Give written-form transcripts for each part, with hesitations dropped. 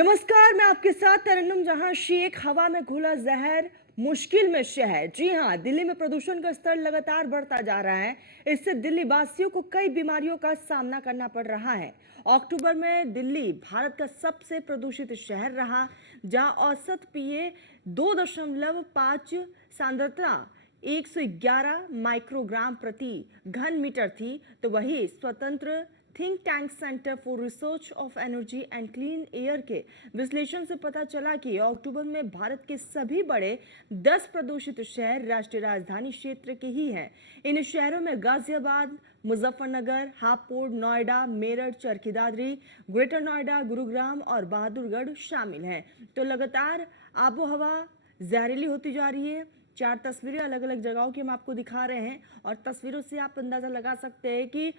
नमस्कार, मैं आपके साथ तरन्नुम जहां शेख। हवा में घुला जहर, मुश्किल में शहर। जी हां, दिल्ली में प्रदूषण का स्तर लगातार बढ़ता जा रहा है। इससे दिल्ली वासियों को कई बीमारियों का सामना करना पड़ रहा है। अक्टूबर में दिल्ली भारत का सबसे प्रदूषित शहर रहा, जहां औसत पीए 2.5 सांद्रता 111 माइक्रोग्राम प्रति घन मीटर थी। तो वही स्वतंत्र think tank centre for research of energy and clean air के विश्लेषण से पता चला कि अक्टूबर में भारत के सभी बड़े 10 प्रदूषित शहर राष्ट्रीय राजधानी क्षेत्र के ही हैं। इन शहरों में गाजियाबाद, मुजफ्फरनगर, हापुड़, नोएडा, मेरठ, चरखी दादरी, ग्रेटर नोएडा, गुरुग्राम और बहादुरगढ़ शामिल हैं। तो लगातार आबो हवा जहरीली होती जा रही है। 4 तस्वीरें अलग अलग जगहों की हम आपको दिखा रहे हैं और तस्वीरों से आप अंदाजा लगा सकते हैं कि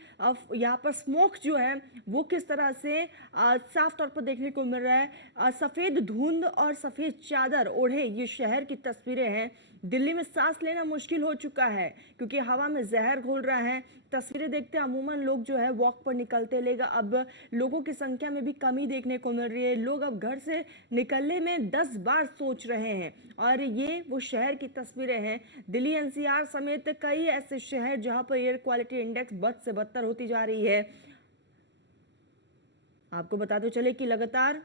यहाँ पर स्मोक जो है वो किस तरह से साफ तौर पर देखने को मिल रहा है। सफेद धुंध और सफेद चादर ओढ़े ये शहर की तस्वीरें हैं। दिल्ली में सांस लेना मुश्किल हो चुका है क्योंकि हवा में जहर घुल रहा है। तस्वीरें देखते अमूमन लोग जो है वॉक पर निकलते, लेगा अब लोगों की संख्या में भी कमी देखने को मिल रही है। लोग अब घर से निकलने में 10 बार सोच रहे हैं और ये वो शहर की तस्वीरें हैं। दिल्ली एनसीआर समेत कई ऐसे शहर जहां पर एयर क्वालिटी इंडेक्स बद से बदतर होती जा रही है। आपको बताते चले कि लगातार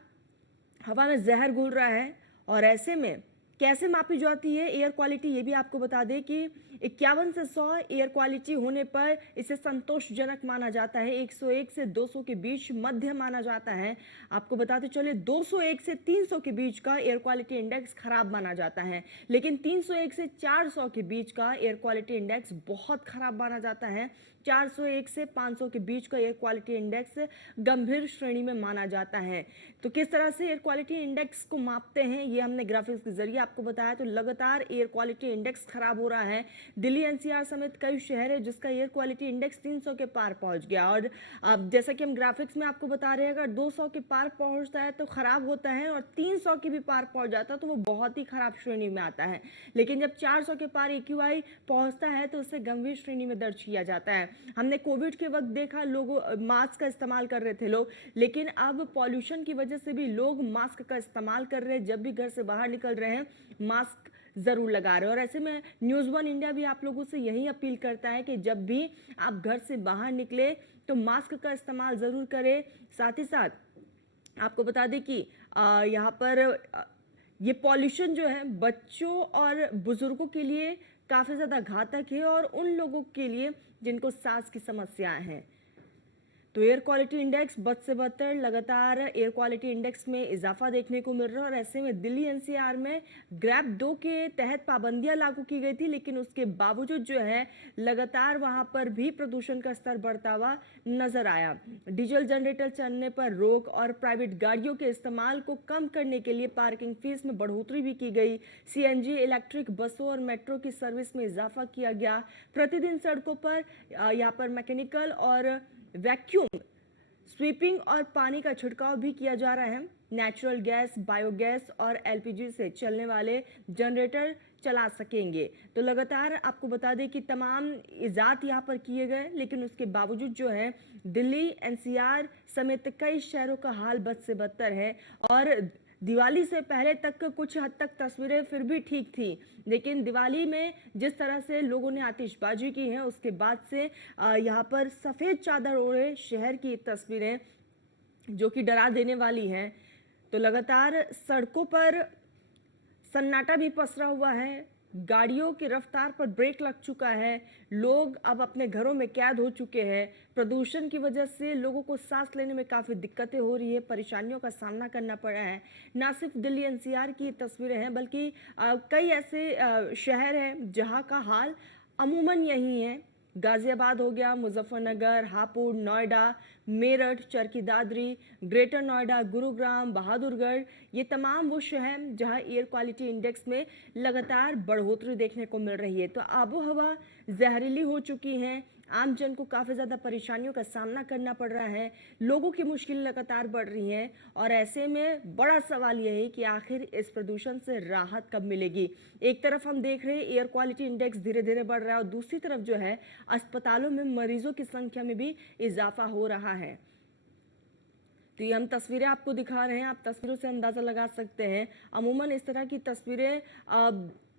हवा में जहर घुल रहा है और ऐसे में कैसे मापी जाती है एयर क्वालिटी, ये भी आपको बता दें कि 51 से 100 एयर क्वालिटी होने पर इसे संतोषजनक माना जाता है। 101 से 200 के बीच मध्य माना जाता है। आपको बताते चले 201 से 300 के बीच का एयर क्वालिटी इंडेक्स खराब माना जाता है, लेकिन 301 से 400 के बीच का एयर क्वालिटी इंडेक्स बहुत खराब माना जाता है। 401 से 500 के बीच का एयर क्वालिटी इंडेक्स गंभीर श्रेणी में माना जाता है। तो किस तरह से एयर क्वालिटी इंडेक्स को मापते हैं ये हमने ग्राफिक्स के जरिए आपको बताया। तो लगातार एयर क्वालिटी इंडेक्स खराब हो रहा है। दिल्ली एनसीआर समेत कई शहर है जिसका एयर क्वालिटी इंडेक्स 300 के पार पहुंच गया और अब जैसा कि हम ग्राफिक्स में आपको बता रहे हैं, अगर 200 के पार पहुंचता है तो खराब होता है और 300 के भी पार पहुंच जाता है तो वो बहुत ही खराब श्रेणी में आता है। लेकिन जब 400 के पार एक्यूआई पहुंचता है तो उसे गंभीर श्रेणी में दर्ज किया जाता है। हमने कोविड के वक्त देखा लोग मास्क का इस्तेमाल कर रहे थे लोग, लेकिन अब पॉल्यूशन की वजह से भी लोग मास्क का इस्तेमाल कर रहे हैं। जब भी घर से बाहर निकल रहे हैं मास्क जरूर लगा रहे हैं और ऐसे में न्यूज़ वन इंडिया भी आप लोगों से यही अपील करता है कि जब भी आप घर से बाहर निकले तो मास्क का इस्तेमाल जरूर करें। साथ ही साथ आपको बता दें कि यहाँ पर ये पॉल्यूशन जो है बच्चों और बुजुर्गों के लिए काफ़ी ज़्यादा घातक है और उन लोगों के लिए जिनको सांस की समस्याएं हैं। तो एयर क्वालिटी इंडेक्स बद से बदतर, लगातार एयर क्वालिटी इंडेक्स में इजाफा देखने को मिल रहा है और ऐसे में दिल्ली एनसीआर में ग्रैप 2 के तहत पाबंदियां लागू की गई थी, लेकिन उसके बावजूद जो है लगातार वहां पर भी प्रदूषण का स्तर बढ़ता हुआ नजर आया। डीजल जनरेटर चलने पर रोक और प्राइवेट गाड़ियों के इस्तेमाल को कम करने के लिए पार्किंग फीस में बढ़ोतरी भी की गई। सीएनजी, इलेक्ट्रिक बसों और मेट्रो की सर्विस में इजाफा किया गया। प्रतिदिन सड़कों पर यहाँ पर मैकेनिकल और वैक्यूम स्वीपिंग और पानी का छिड़काव भी किया जा रहा है। नेचुरल गैस, बायोगैस और एलपीजी से चलने वाले जनरेटर चला सकेंगे। तो लगातार आपको बता दें कि तमाम इजाद यहाँ पर किए गए, लेकिन उसके बावजूद जो है दिल्ली एनसीआर समेत कई शहरों का हाल बद से बदतर है और दिवाली से पहले तक कुछ हद तक तस्वीरें फिर भी ठीक थी, लेकिन दिवाली में जिस तरह से लोगों ने आतिशबाजी की है उसके बाद से यहाँ पर सफ़ेद चादर ओढ़े शहर की तस्वीरें जो कि डरा देने वाली हैं। तो लगातार सड़कों पर सन्नाटा भी पसरा हुआ है। गाड़ियों की रफ्तार पर ब्रेक लग चुका है। लोग अब अपने घरों में कैद हो चुके हैं। प्रदूषण की वजह से लोगों को सांस लेने में काफ़ी दिक्कतें हो रही है, परेशानियों का सामना करना पड़ा है। ना सिर्फ दिल्ली एनसीआर की तस्वीरें हैं बल्कि कई ऐसे शहर हैं जहां का हाल अमूमन यही है। गाजियाबाद हो गया, मुजफ्फरनगर, हापुड़, नोएडा, मेरठ, चरखी दादरी, ग्रेटर नोएडा, गुरुग्राम, बहादुरगढ़, ये तमाम वो शहर जहां एयर क्वालिटी इंडेक्स में लगातार बढ़ोतरी देखने को मिल रही है। तो आबो हवा जहरीली हो चुकी है। आम जन को काफ़ी ज़्यादा परेशानियों का सामना करना पड़ रहा है। लोगों की मुश्किल लगातार बढ़ रही हैं और ऐसे में बड़ा सवाल यह है कि आखिर इस प्रदूषण से राहत कब मिलेगी। एक तरफ हम देख रहे हैं एयर क्वालिटी इंडेक्स धीरे धीरे बढ़ रहा है और दूसरी तरफ जो है अस्पतालों में मरीजों की संख्या में भी इजाफा हो रहा है। तो ये हम तस्वीरें आपको दिखा रहे हैं, आप तस्वीरों से अंदाज़ा लगा सकते हैं। अमूमन इस तरह की तस्वीरें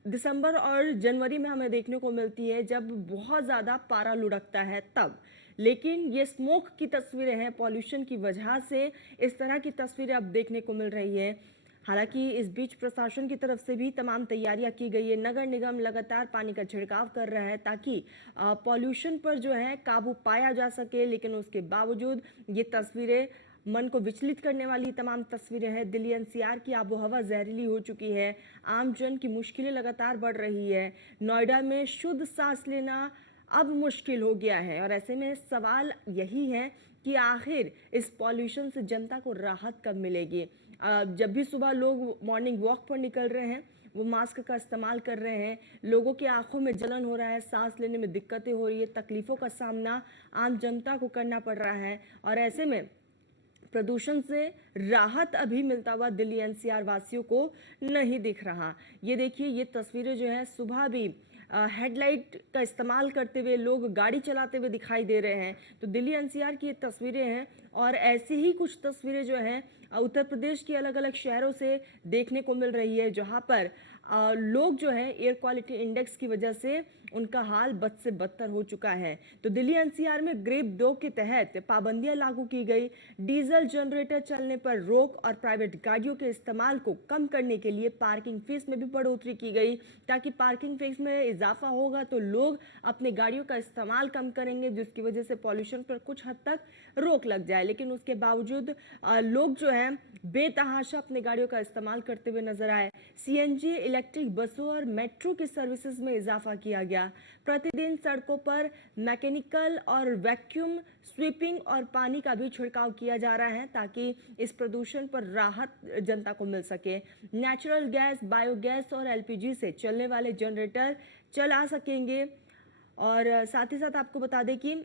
दिसंबर और जनवरी में हमें देखने को मिलती है, जब बहुत ज़्यादा पारा लुढ़कता है तब। लेकिन ये स्मोक की तस्वीरें हैं, पॉल्यूशन की वजह से इस तरह की तस्वीरें अब देखने को मिल रही है। हालांकि इस बीच प्रशासन की तरफ से भी तमाम तैयारियां की गई है। नगर निगम लगातार पानी का छिड़काव कर रहा है ताकि पॉल्यूशन पर जो है काबू पाया जा सके, लेकिन उसके बावजूद ये तस्वीरें मन को विचलित करने वाली तमाम तस्वीरें हैं। दिल्ली एनसीआर की आबोहवा जहरीली हो चुकी है, आम जन की मुश्किलें लगातार बढ़ रही है। नोएडा में शुद्ध सांस लेना अब मुश्किल हो गया है और ऐसे में सवाल यही है कि आखिर इस पॉल्यूशन से जनता को राहत कब मिलेगी। जब भी सुबह लोग मॉर्निंग वॉक पर निकल रहे हैं, वो मास्क का इस्तेमाल कर रहे हैं, लोगों की आंखों में जलन हो रहा है, सांस लेने में दिक्कतें हो रही है, तकलीफों का सामना आम जनता को करना पड़ रहा है और ऐसे में प्रदूषण से राहत अभी मिलता हुआ दिल्ली एनसीआर वासियों को नहीं दिख रहा। ये देखिए, ये तस्वीरें जो है सुबह भी हेडलाइट का इस्तेमाल करते हुए लोग गाड़ी चलाते हुए दिखाई दे रहे हैं। तो दिल्ली एनसीआर की ये तस्वीरें हैं और ऐसी ही कुछ तस्वीरें जो हैं उत्तर प्रदेश के अलग अलग शहरों से देखने को मिल रही है, जहां पर लोग जो है एयर क्वालिटी इंडेक्स की वजह से उनका हाल बद से बदतर हो चुका है। तो दिल्ली एनसीआर में ग्रेड 2 के तहत पाबंदियां लागू की गई। डीजल जनरेटर चलने पर रोक और प्राइवेट गाड़ियों के इस्तेमाल को कम करने के लिए पार्किंग फीस में भी बढ़ोतरी की गई, ताकि पार्किंग फीस में इजाफा होगा तो लोग अपनी गाड़ियों का इस्तेमाल कम करेंगे, जिसकी वजह से पॉल्यूशन पर कुछ हद तक रोक लग जाए। लेकिन उसके बावजूद लोग जो है बेतहाशा अपनी गाड़ियों का इस्तेमाल करते हुए नजर आए। सीएनजी, इलेक्ट्रिक बसों और मेट्रो की सर्विसेज में इजाफा किया गया। प्रतिदिन सड़कों पर मैकेनिकल और वैक्यूम स्वीपिंग और पानी का भी छिड़काव किया जा रहा है, ताकि इस प्रदूषण पर राहत जनता को मिल सके। नेचुरल गैस, बायोगैस और एलपीजी से चलने वाले जनरेटर चला सकेंगे और साथ ही साथ आपको बता दें कि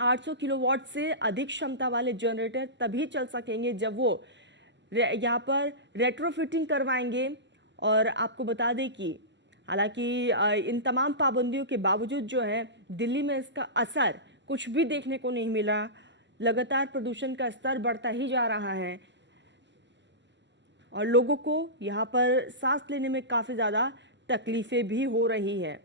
800 किलोवाट से अधिक क्षमता वाले जनरेटर तभी चल सकेंगे जब वो यहाँ पर रेट्रोफिटिंग करवाएंगे। और आपको बता दें कि हालांकि इन तमाम पाबंदियों के बावजूद जो है दिल्ली में इसका असर कुछ भी देखने को नहीं मिला। लगातार प्रदूषण का स्तर बढ़ता ही जा रहा है और लोगों को यहाँ पर सांस लेने में काफ़ी ज़्यादा तकलीफ़ें भी हो रही हैं।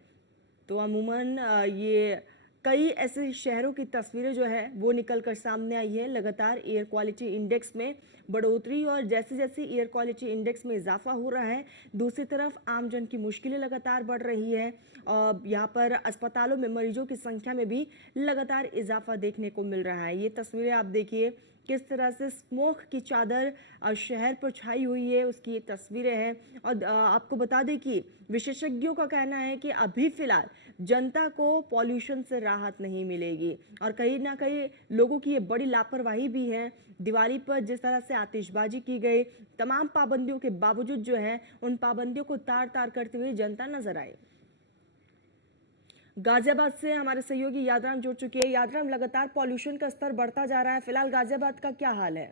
तो अमूमन ये कई ऐसे शहरों की तस्वीरें जो है वो निकल कर सामने आई है। लगातार एयर क्वालिटी इंडेक्स में बढ़ोतरी और जैसे जैसे एयर क्वालिटी इंडेक्स में इजाफा हो रहा है, दूसरी तरफ आम जन की मुश्किलें लगातार बढ़ रही है और यहाँ पर अस्पतालों में मरीजों की संख्या में भी लगातार इजाफा देखने को मिल रहा है। ये तस्वीरें आप देखिए किस तरह से स्मोक की चादर शहर पर छाई हुई है, उसकी ये तस्वीरें हैं। और आपको बता दें कि विशेषज्ञों का कहना है कि अभी फिलहाल जनता को पॉल्यूशन से राहत नहीं मिलेगी और कहीं ना कहीं लोगों की ये बड़ी लापरवाही भी है। दिवाली पर जिस तरह से आतिशबाजी की गई, तमाम पाबंदियों के बावजूद जो है उन पाबंदियों को तार तार करते हुए जनता नजर आई। गाजियाबाद से हमारे सहयोगी यादराम जुड़ चुके हैं। यादराम, लगातार पॉल्यूशन का स्तर बढ़ता जा रहा है, फिलहाल गाजियाबाद का क्या हाल है?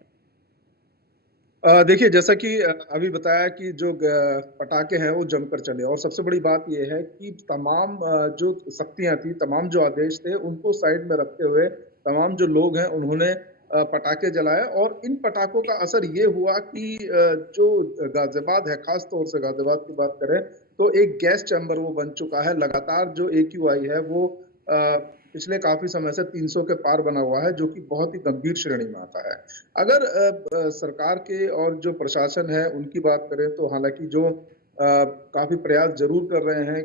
देखिए, जैसा कि अभी बताया कि जो पटाखे हैं वो जमकर चले और सबसे बड़ी बात ये है कि तमाम जो सख्तियां थी, तमाम जो आदेश थे, उनको साइड में रखते हुए तमाम जो लोग हैं उन्होंने पटाखे जलाए और इन पटाखों का असर ये हुआ कि जो गाजियाबाद है, खास तौर से गाजियाबाद की बात करें तो एक गैस चैम्बर वो बन चुका है। लगातार जो AQI है वो पिछले काफी समय से 300 के पार बना हुआ है, जो कि बहुत ही गंभीर श्रेणी में आता है। अगर सरकार के और जो प्रशासन है उनकी बात करें तो हालांकि जो काफी प्रयास जरूर कर रहे हैं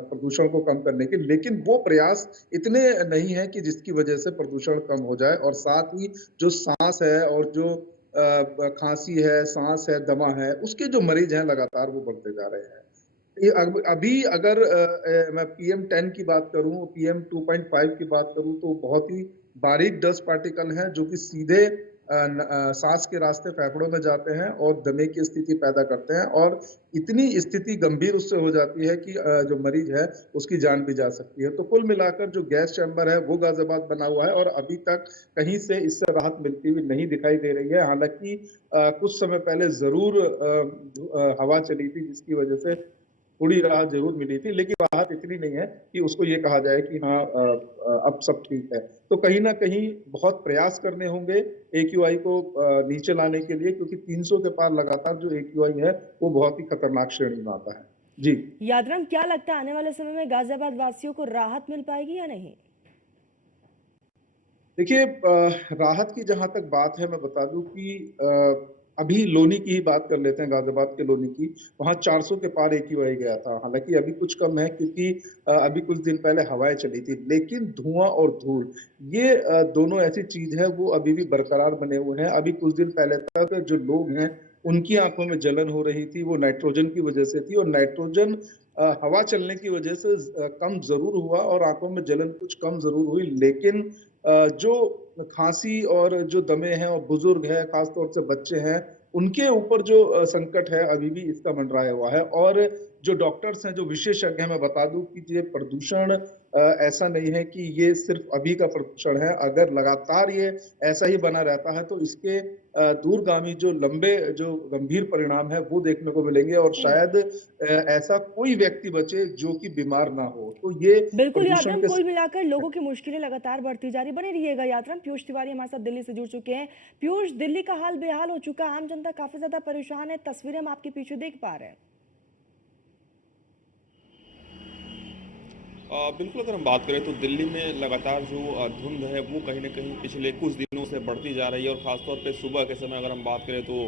प्रदूषण को कम करने के, लेकिन वो प्रयास इतने नहीं है कि जिसकी वजह से प्रदूषण कम हो जाए और साथ ही जो सांस है और जो खांसी है, सांस है, दमा है, उसके जो मरीज हैं लगातार वो बढ़ते जा रहे हैं। अभी अगर मैं PM10 की बात करूं, PM2.5 की बात करूं तो बहुत ही बारीक डस्ट पार्टिकल हैं जो कि सीधे सांस के रास्ते फेफड़ों में जाते हैं और दमे की स्थिति पैदा करते हैं और इतनी स्थिति गंभीर उससे हो जाती है कि जो मरीज है उसकी जान भी जा सकती है। तो कुल मिलाकर जो गैस चैम्बर है वो गाजियाबाद बना हुआ है और अभी तक कहीं से इससे राहत मिलती हुई नहीं दिखाई दे रही है। हालांकि कुछ समय पहले जरूर हवा चली थी जिसकी वजह से थोड़ी राहत ज़रूर मिली थी, लेकिन राहत इतनी नहीं है कि उसको ये कहा जाए कि हाँ अब सब ठीक है। तो कहीं न कहीं बहुत प्रयास करने होंगे एक्यूआई को नीचे लाने के लिए, क्योंकि 300 के पार लगातार जो एक्यूआई है, वो बहुत ही खतरनाक श्रेणी में आता है। जी। यादराम, क्या लगता है आने वाले समय में गाजियाबाद वासियों को राहत मिल पाएगी या नहीं? देखिए राहत की जहाँ तक बात है, मैं बता दूँ कि अभी लोनी की ही बात कर लेते हैं, गाज़ियाबाद के लोनी की। वहाँ 400 के पार एक्यूआई गया था। हालाँकि अभी कुछ कम है, क्योंकि अभी कुछ दिन पहले हवाएँ चली थी। लेकिन धुआँ और धूल, ये दोनों ऐसी चीज़ है, वो अभी भी बरकरार बने हुए हैं। अभी कुछ दिन पहले तक जो लोग हैं, उनकी आँखों में जलन हो रही थी, वो नाइट्रोजन की वजह से थी, और नाइट्रोजन हवा चलने की वजह से कम ज़रूर हुआ और आँखों में जलन कुछ कम ज़रूर हुई, लेकिन जो खाँसी और जो दमे हैं और बुजुर्ग हैं, खास तौर से बच्चे हैं, उनके ऊपर जो संकट है, अभी भी इसका मंडराया हुआ है। और जो डॉक्टर्स हैं, जो विशेषज्ञ हैं, मैं बता दूँ कि ये प्रदूषण ऐसा नहीं है कि ये सिर्फ़ अभी का प्रदूषण है। अगर लगातार ये ऐसा ही बना रहता है, तो इसके दूरगामी जो लंबे जो गंभीर परिणाम हैं, वो देखने को मिलेंगे, और हुँ। शायद ऐसा कोई व्यक्ति बचे जो कि बीमार ना हो। तो ये बिल्कुल प्रदूषण यात्रा, के कुल मिलाकर लोगों की मुश्किलें लगातार बढ़ती जा रही। बने रहिएगा यात्रा। पीयूष तिवारी हमारे साथ दिल्ली से जुड़ चुके हैं। पीयूष, दिल्ली का हाल बेहाल हो चुका है, आम जनता काफी ज्यादा परेशान है, तस्वीरें हम आपके पीछे देख पा रहे हैं। बिल्कुल, अगर हम बात करें तो दिल्ली में लगातार जो धुंध है वो कहीं न कहीं पिछले कुछ दिनों से बढ़ती जा रही है, और ख़ासतौर पे सुबह के समय अगर हम बात करें तो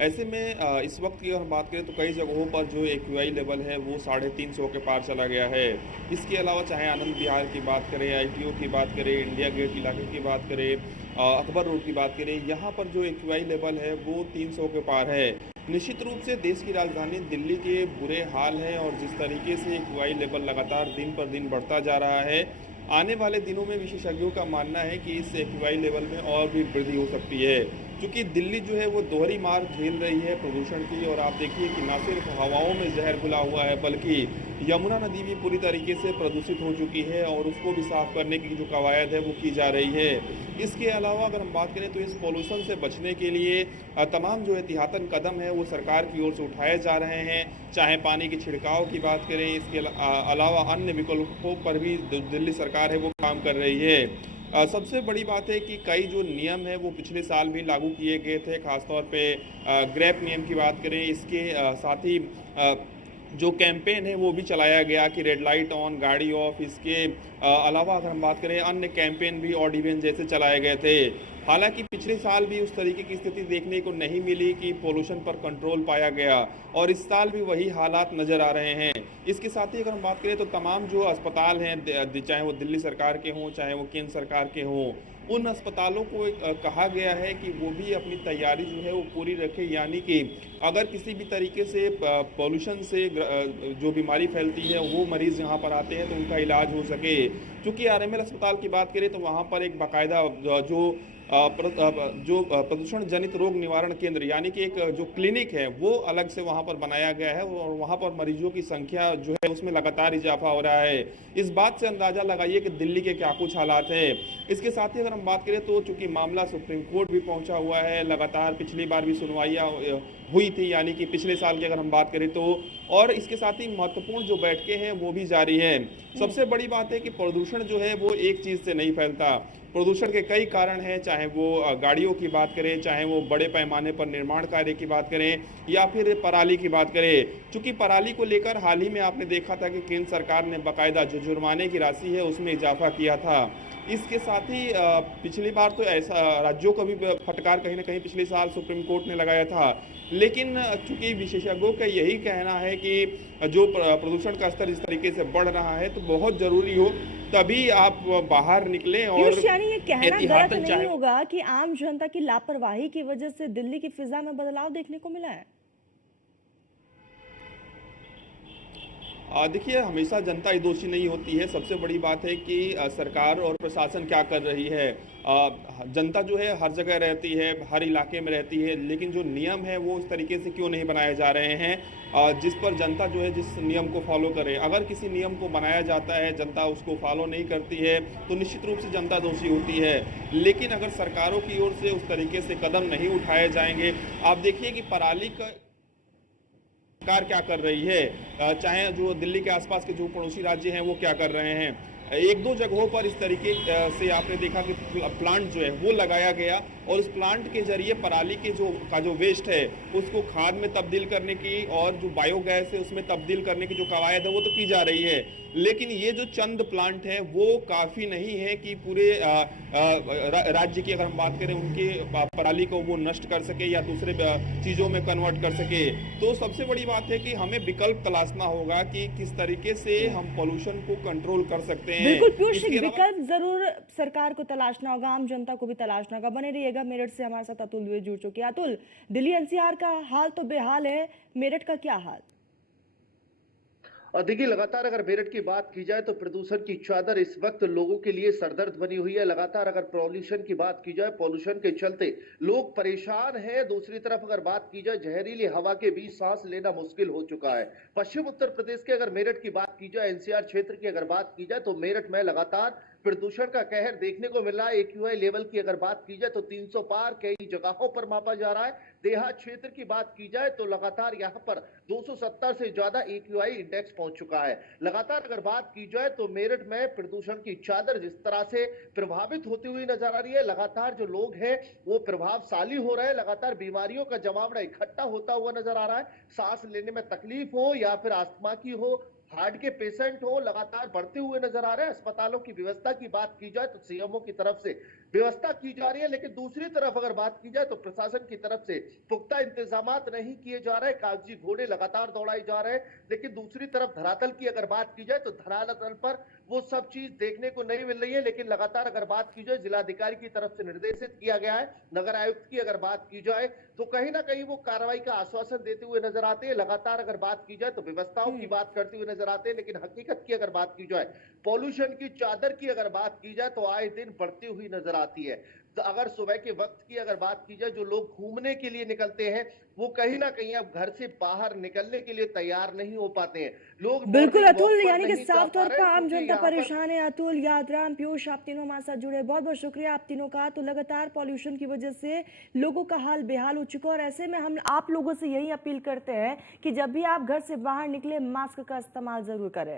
ऐसे में इस वक्त की अगर हम बात करें तो कई जगहों पर जो एक्यूआई लेवल है वो 350 के पार चला गया है। इसके अलावा चाहे आनंद विहार की बात करें, आईटीओ की बात करें, इंडिया गेट इलाके की बात करें, अकबर रोड की बात करें, यहाँ पर जो एक्यूआई लेवल है वो 300 के पार है। निश्चित रूप से देश की राजधानी दिल्ली के बुरे हाल हैं, और जिस तरीके से एक्यूआई लेवल लगातार दिन पर दिन बढ़ता जा रहा है, आने वाले दिनों में विशेषज्ञों का मानना है कि इस एक्यूआई लेवल में और भी वृद्धि हो सकती है, क्योंकि दिल्ली जो है वो दोहरी मार झेल रही है प्रदूषण की। और आप देखिए कि न सिर्फ हवाओं में जहर घुला हुआ है, बल्कि यमुना नदी भी पूरी तरीके से प्रदूषित हो चुकी है, और उसको भी साफ करने की जो कवायद है वो की जा रही है। इसके अलावा अगर हम बात करें तो इस पॉल्यूशन से बचने के लिए तमाम जो एहतियातन कदम है वो सरकार की ओर से उठाए जा रहे हैं। चाहे पानी के छिड़काव की बात करें, इसके अलावा अन्य विकल्पों पर भी दिल्ली सरकार है वो काम कर रही है। सबसे बड़ी बात है कि कई जो नियम है वो पिछले साल भी लागू किए गए थे, खासतौर पे ग्रैप नियम की बात करें, इसके साथ ही जो कैंपेन है वो भी चलाया गया कि रेड लाइट ऑन गाड़ी ऑफ। इसके अलावा अगर हम बात करें अन्य कैंपेन भी ऑड इवेंट जैसे चलाए गए थे। हालांकि पिछले साल भी उस तरीके की स्थिति देखने को नहीं मिली कि पोल्यूशन पर कंट्रोल पाया गया, और इस साल भी वही हालात नज़र आ रहे हैं। इसके साथ ही अगर हम बात करें तो तमाम जो अस्पताल हैं, चाहे वो दिल्ली सरकार के हों चाहे वो केंद्र सरकार के हों, उन अस्पतालों को कहा गया है कि वो भी अपनी तैयारी जो है वो पूरी रखे, यानी कि अगर किसी भी तरीके से पॉल्यूशन से जो बीमारी फैलती है वो मरीज़ यहाँ पर आते हैं तो उनका इलाज हो सके। क्योंकि आरएमएल अस्पताल की बात करें तो वहाँ पर एक बाकायदा जो प्रदूषण जनित रोग निवारण केंद्र यानी कि एक जो क्लिनिक है वो अलग से वहाँ पर बनाया गया है, और वहाँ पर मरीजों की संख्या जो है उसमें लगातार इजाफा हो रहा है। इस बात से अंदाज़ा लगाइए कि दिल्ली के क्या कुछ हालात हैं। इसके साथ ही अगर हम बात करें तो चूंकि मामला सुप्रीम कोर्ट भी पहुंचा हुआ है, लगातार पिछली बार भी सुनवाइयाँ हुई थी, यानी कि पिछले साल की अगर हम बात करें तो, और इसके साथ ही महत्वपूर्ण जो बैठकें हैं वो भी जारी है। सबसे बड़ी बात है कि प्रदूषण जो है वो एक चीज़ से नहीं फैलता, प्रदूषण के कई कारण हैं, चाहे वो गाड़ियों की बात करें, चाहे वो बड़े पैमाने पर निर्माण कार्य की बात करें, या फिर पराली की बात करें। चूंकि पराली को लेकर हाल ही में आपने देखा था कि केंद्र सरकार ने बाकायदा जो जुर्माने की राशि है उसमें इजाफा किया था। इसके साथ ही पिछली बार तो ऐसा राज्यों का भी फटकार कहीं ना कहीं पिछले साल सुप्रीम कोर्ट ने लगाया था, लेकिन चूंकि विशेषज्ञों का यही कहना है कि जो प्रदूषण का स्तर इस तरीके से बढ़ रहा है तो बहुत जरूरी हो तभी आप बाहर निकलें। और यानी ये कहना गलत एहतियातन नहीं होगा कि आम जनता की लापरवाही की वजह से दिल्ली की फिजा में बदलाव देखने को मिला है? देखिए, हमेशा जनता ही दोषी नहीं होती है। सबसे बड़ी बात है कि सरकार और प्रशासन क्या कर रही है। जनता जो है हर जगह रहती है, हर इलाके में रहती है, लेकिन जो नियम है वो उस तरीके से क्यों नहीं बनाए जा रहे हैं जिस पर जनता जो है जिस नियम को फॉलो करे। अगर किसी नियम को बनाया जाता है, जनता उसको फॉलो नहीं करती है तो निश्चित रूप से जनता दोषी होती है। लेकिन अगर सरकारों की ओर से उस तरीके से कदम नहीं उठाए जाएंगे, आप देखिए कि पराली का सरकार क्या कर रही है, चाहे जो दिल्ली के आसपास के जो पड़ोसी राज्य हैं वो क्या कर रहे हैं। एक दो जगहों पर इस तरीके से आपने देखा कि प्लांट जो है वो लगाया गया और इस प्लांट के जरिए पराली के जो वेस्ट है उसको खाद में तब्दील करने की और जो बायोगैस है उसमें तब्दील करने की जो कवायद है वो तो की जा रही है, लेकिन ये जो चंद प्लांट हैं वो काफ़ी नहीं है कि पूरे राज्य की अगर हम बात करें उनके पराली को वो नष्ट कर सके या दूसरे चीज़ों में कन्वर्ट कर सके। तो सबसे बड़ी बात है कि हमें विकल्प तलाशना होगा कि किस तरीके से हम पोल्यूशन को कंट्रोल कर सकते हैं। बिल्कुल पीयूष, इसके अलावा विकल्प जरूर सरकार को तलाशना होगा, आम जनता को भी तलाशना होगा। बने रहिएगा। मेरठ से हमारे साथ अतुल दुबे जुड़ चुके हैं। अतुल, दिल्ली एनसीआर का हाल तो बेहाल है, मेरठ का क्या हाल? और देखिए, लगातार अगर मेरठ की बात की जाए तो प्रदूषण की चादर इस वक्त लोगों के लिए सरदर्द बनी हुई है। लगातार अगर पॉल्यूशन की बात की जाए, पॉल्यूशन के चलते लोग परेशान हैं। दूसरी तरफ अगर बात की जाए, जहरीली हवा के बीच सांस लेना मुश्किल हो चुका है। पश्चिम उत्तर प्रदेश के अगर मेरठ की बात की जाए, एनसीआर क्षेत्र की अगर बात की जाए, तो मेरठ में लगातार प्रदूषण का कहर देखने को मिल रहा है। एक्यूआई लेवल की अगर बात की जाए तो 300 पार कई जगहों पर मापा जा रहा है। देहात क्षेत्र की बात की जाए तो लगातार यहां पर 270 से ज्यादा एक्यूआई इंडेक्स पहुंच चुका है। लगातार अगर बात की जाए तो मेरठ में प्रदूषण की चादर जिस तरह से प्रभावित होती हुई नजर आ रही है, लगातार जो लोग हैं वो प्रभावशाली हो रहे हैं। लगातार बीमारियों का जमावड़ा इकट्ठा होता हुआ नजर आ रहा है। सांस लेने में तकलीफ हो या फिर अस्थमा की हो, हार्ट के पेशेंट हो, लगातार बढ़ते हुए नजर आ रहे हैं। अस्पतालों की व्यवस्था की बात की जाए तो सीएमओ की तरफ से व्यवस्था की जा रही है, लेकिन दूसरी तरफ अगर बात की जाए तो प्रशासन की तरफ से पुख्ता इंतजामात नहीं किए जा रहे। कागजी घोड़े लगातार दौड़ाए जा रहे हैं, लेकिन दूसरी तरफ धरातल की अगर बात की जाए तो धरातल पर वो सब चीज देखने को नहीं मिल रही है। लेकिन लगातार अगर बात की जाए, जिलाधिकारी की तरफ से निर्देशित किया गया है। नगर आयुक्त की अगर बात की जाए तो कहीं ना कहीं वो कार्रवाई का आश्वासन देते हुए नजर आते हैं। लगातार अगर बात की जाए तो व्यवस्थाओं की बात करते हुए नजर आते हैं, लेकिन हकीकत की अगर बात की जाए, पॉल्यूशन की चादर की अगर बात की जाए तो आए दिन बढ़ती हुई नजर आती है। तो अगर सुबह के वक्त की अगर बात की जाए, जो लोग घूमने के लिए निकलते हैं वो कहीं ना कहीं अब घर से बाहर निकलने के लिए तैयार नहीं हो पाते हैं। लोग बिल्कुल मॉर्निंग अतुल, वॉक पर यानी कि नहीं जा साफ पा तौर रहे पर हैं, आम क्योंकि जनता यहाँ पर परेशान है। अतुल, यादराम, पीयूष, आप तीनों हमारे साथ जुड़े, बहुत बहुत शुक्रिया आप तीनों का। तो लगातार पॉल्यूशन की वजह से लोगों का हाल बेहाल हो चुका है और ऐसे में हम आप लोगों से यही अपील करते हैं कि जब भी आप घर से बाहर निकले मास्क का इस्तेमाल जरूर करें।